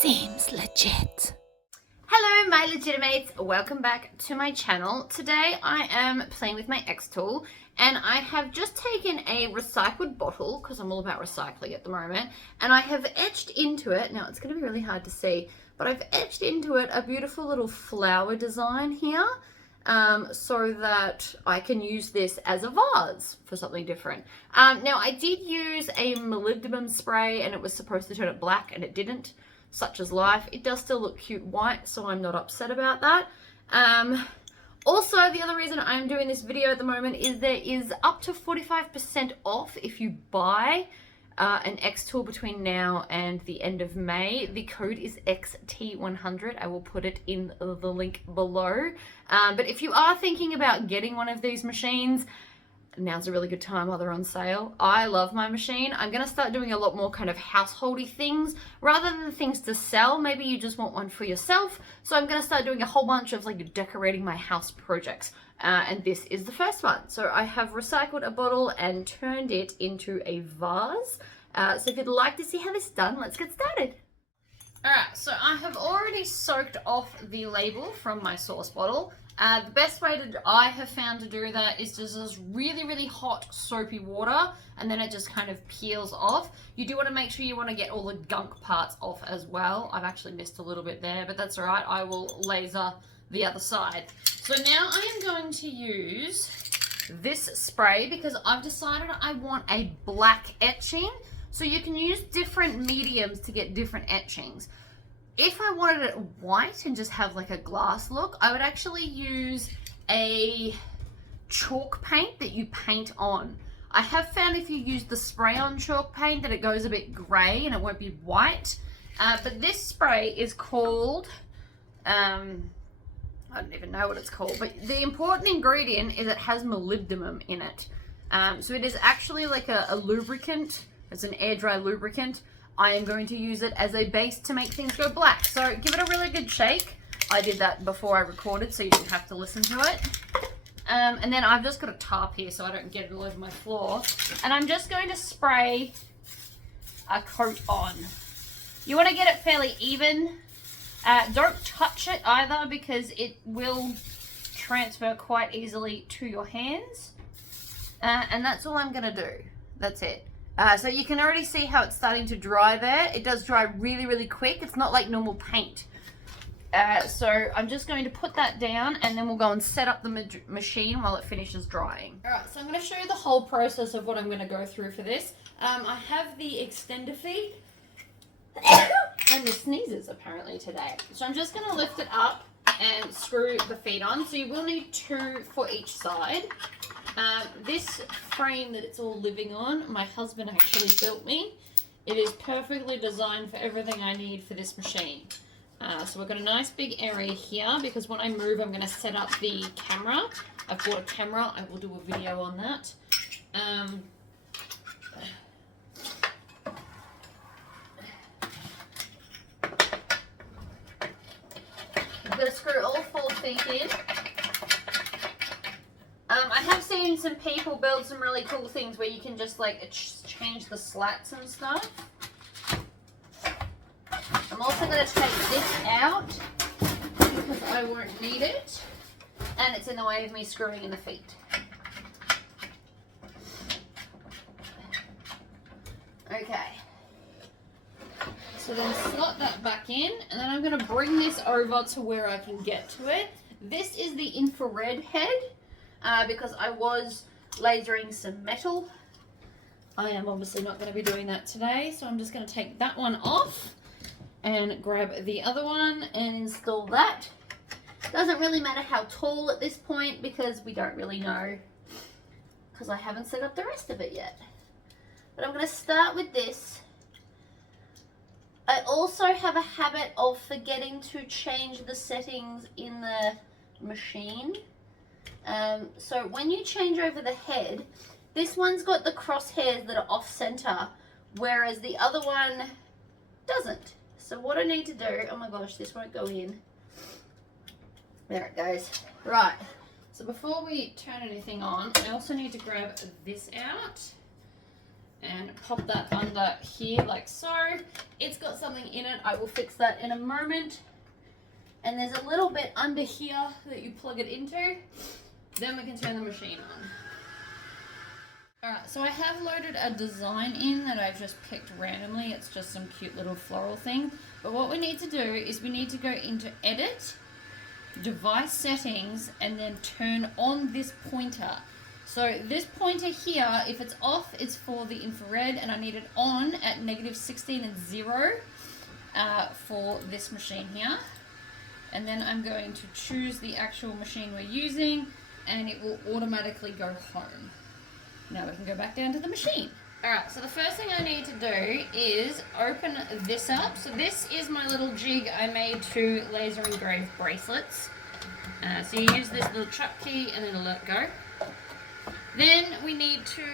Seems legit. Hello my legitimates, welcome back to my channel. Today I am playing with my xtool and I have just taken a recycled bottle because I'm all about recycling at the moment, and I have etched into it, now it's going to be really hard to see, but I've etched into it a beautiful little flower design here so that I can use this as a vase for something different. Now I did use a molybdenum spray and it was supposed to turn it black and it didn't. Such as life. It does still look cute white, so I'm not upset about that. Also, the other reason I'm doing this video at the moment is there is up to 45% off if you buy an xtool between now and the end of May. The code is XT100. I will put it in the link below. But if you are thinking about getting one of these machines, now's a really good time while they're on sale. I love my machine. I'm going to start doing a lot more kind of householdy things rather than things to sell. Maybe you just want one for yourself. So I'm going to start doing a whole bunch of like decorating my house projects. And this is the first one. So I have recycled a bottle and turned it into a vase. So if you'd like to see how this is done, let's get started. Alright, so I have already soaked off the label from my sauce bottle. The best way I have found to do that is just this really hot soapy water, and then it just kind of peels off. You do want to make sure you want to get all the gunk parts off as well. I've actually missed a little bit there, but that's alright. I will laser the other side. So now I am going to use this spray because I've decided I want a black etching. So you can use different mediums to get different etchings. If I wanted it white and just have like a glass look, I would actually use a chalk paint that you paint on. I have found if you use the spray on chalk paint that it goes a bit grey and it won't be white. But this spray is called, I don't even know what it's called, but the important ingredient is it has molybdenum in it. So it is actually like a lubricant. It's an air dry lubricant. I am going to use it as a base to make things go black. So give it a really good shake. I did that before I recorded so you didn't have to listen to it. And then I've just got a tarp here so I don't get it all over my floor. And I'm just going to spray a coat on. You want to get it fairly even. Don't touch it either because it will transfer quite easily to your hands. And that's all I'm going to do. That's it. So you can already see how it's starting to dry there. It does dry really quick. It's not like normal paint. So I'm just going to put that down and then we'll go and set up the machine while it finishes drying. Alright, so I'm going to show you the whole process of what I'm going to go through for this. I have the extender feet and the sneezes apparently today. So I'm just going to lift it up and screw the feet on. So you will need 2 for each side. This frame that it's all living on, my husband actually built me. It is perfectly designed for everything I need for this machine. So we've got a nice big area here because when I move I'm going to set up the camera. I've bought a camera, I will do a video on that. I'm going to screw all 4 feet in. I have seen some people build some really cool things where you can just like change the slats and stuff. I'm also going to take this out because I won't need it and it's in the way of me screwing in the feet. Okay. So then slot that back in and then I'm going to bring this over to where I can get to it. This is the infrared head. Because I was lasering some metal. I am obviously not going to be doing that today, so I'm just going to take that one off and grab the other one and install that. Doesn't really matter how tall at this point because we don't really know because I haven't set up the rest of it yet. But I'm going to start with this. I also have a habit of forgetting to change the settings in the machine. So when you change over the head, this one's got the crosshairs that are off center, whereas the other one doesn't. So what I need to do, oh my gosh, this won't go in. There it goes. Right, so before we turn anything on, I also need to grab this out. and pop that under here like so. It's got something in it. I will fix that in a moment. And there's a little bit under here that you plug it into. Then we can turn the machine on. Alright, so I have loaded a design in that I've just picked randomly. It's just some cute little floral thing. But what we need to do is we need to go into Edit, Device Settings, and then turn on this pointer. So this pointer here, if it's off, it's for the infrared, and I need it on at -16 and 0 for this machine here. And then I'm going to choose the actual machine we're using, and it will automatically go home. Now we can go back down to the machine. Alright, so the first thing I need to do is open this up. So this is my little jig I made to laser engrave bracelets. So you use this little chuck key and then let it go. Then we need to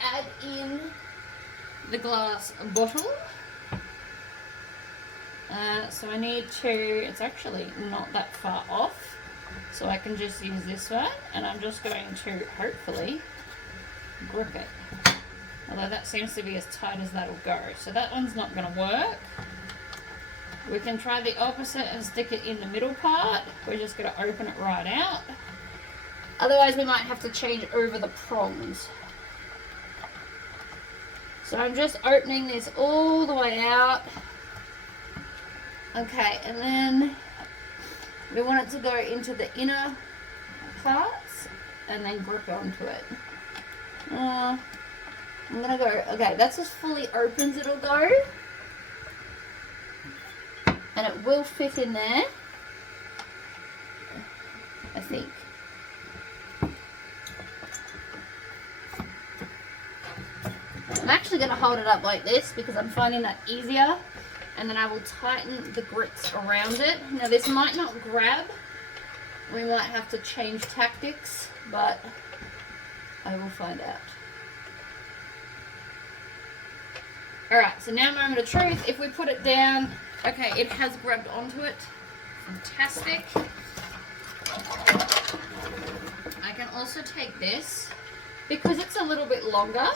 add in the glass bottle. So I need to, it's actually not that far off, so I can just use this one, and I'm just going to hopefully grip it. Although that seems to be as tight as that'll go, so that one's not going to work. We can try the opposite and stick it in the middle part. We're just going to open it right out. Otherwise we might have to change over the prongs. So I'm just opening this all the way out. Okay, and then we want it to go into the inner parts and then grip onto it. I'm gonna go, okay, that's as fully open as it'll go. And it will fit in there, I think. I'm actually gonna hold it up like this because I'm finding that easier. And then I will tighten the grips around it. Now this might not grab. We might have to change tactics, but I will find out. Alright, so now moment of truth. If we put it down, okay, it has grabbed onto it. Fantastic. I can also take this, because it's a little bit longer,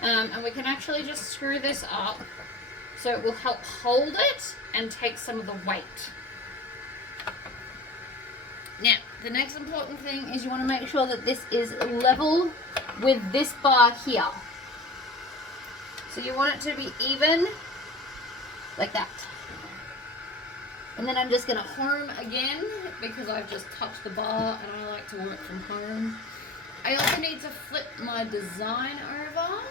and we can actually just screw this up. So it will help hold it and take some of the weight. Now, the next important thing is you want to make sure that this is level with this bar here. So you want it to be even, like that. And then I'm just going to home again because I've just touched the bar and I like to work from home. I also need to flip my design over.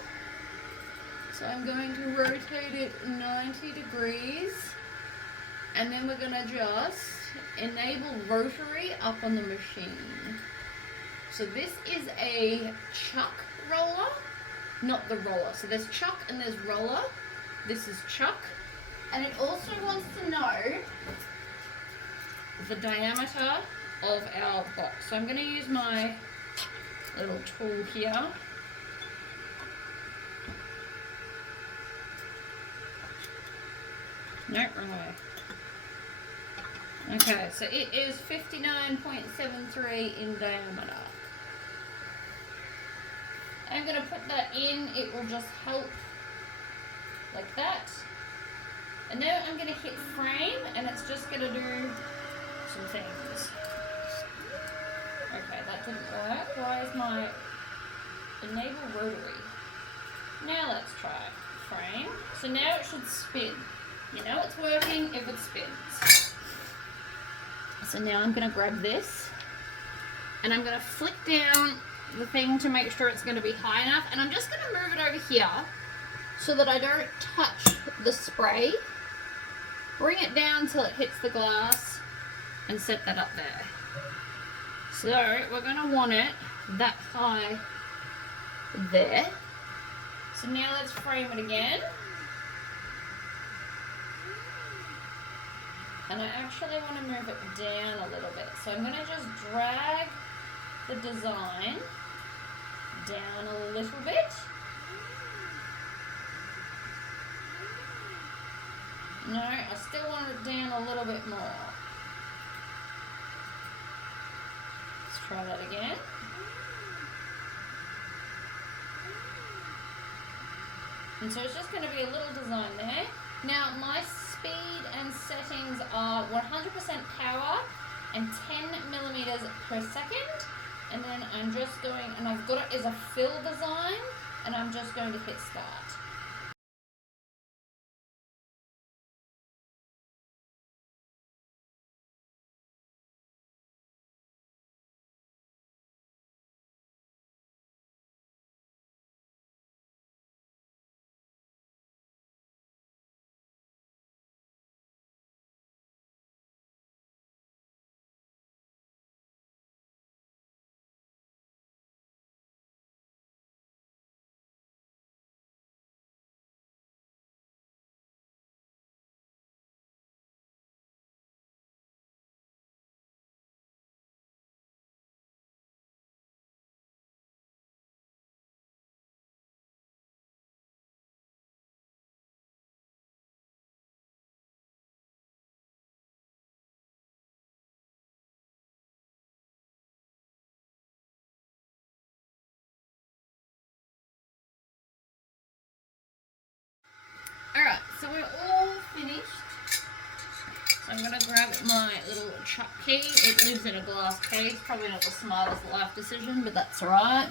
So I'm going to rotate it 90 degrees, and then we're going to just enable rotary up on the machine. So this is a chuck roller, not the roller. So there's chuck and there's roller. This is chuck. And it also wants to know the diameter of our box. So I'm going to use my little tool here. No, wrong way. Okay, so it is 59.73 in diameter. I'm going to put that in. It will just help like that. And now I'm going to hit frame, and it's just going to do some things. Okay, that didn't work. Why is my enable rotary? Now let's try frame. So now it should spin. You know it's working if it spins. So now I'm going to grab this and I'm going to flick down the thing to make sure it's going to be high enough, and I'm just going to move it over here so that I don't touch the spray. Bring it down till it hits the glass and set that up there. So we're going to want it that high there. So now let's frame it again. And I actually want to move it down a little bit. So I'm going to just drag the design down a little bit. No, I still want it down a little bit more. Let's try that again. And so it's just going to be a little design there. Now my speed and settings are 100% power and 10 millimeters per second. And then I'm just going, and I've got it as a fill design, and I'm just going to hit start. Alright, so we're all finished. So I'm going to grab my little chuck key. It lives in a glass case. Probably not the smartest life decision, but that's alright.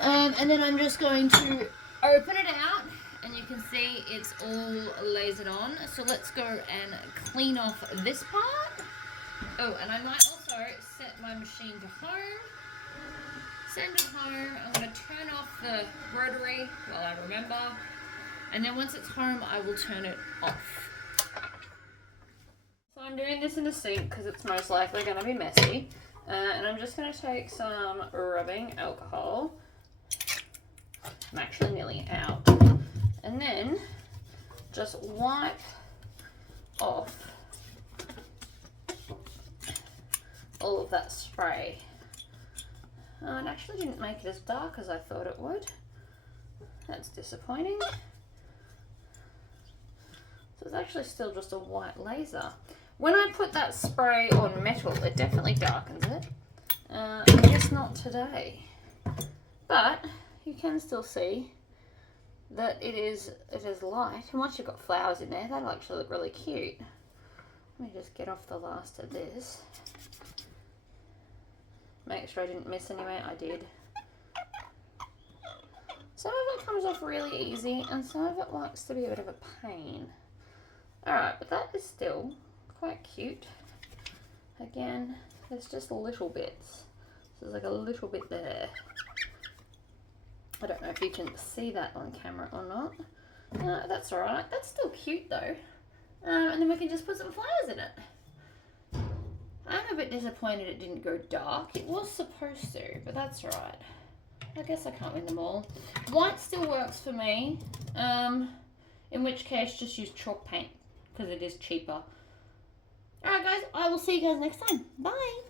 And then I'm just going to open it out, and you can see it's all lasered on. So let's go and clean off this part. Oh, and I might also set my machine to home. Send it home. I'm going to turn off the rotary while I remember. And then once it's home, I will turn it off. So I'm doing this in the sink because it's most likely going to be messy. And I'm just going to take some rubbing alcohol. I'm actually nearly out. And then just wipe off all of that spray. It actually didn't make it as dark as I thought it would. That's disappointing. So it's actually still just a white laser. When I put that spray on metal, it definitely darkens it. I guess not today. But you can still see that it is light. And once you've got flowers in there, that'll actually look really cute. Let me just get off the last of this. Make sure I didn't miss anywhere. I did. Some of it comes off really easy, and some of it likes to be a bit of a pain. Alright, but that is still quite cute. Again, there's just little bits. So there's like a little bit there. I don't know if you can see that on camera or not. That's alright. That's still cute though. And then we can just put some flowers in it. I'm a bit disappointed it didn't go dark. It was supposed to, but that's alright. I guess I can't win them all. White still works for me. In which case, just use chalk paint because it is cheaper. Alright guys, I will see you guys next time. Bye!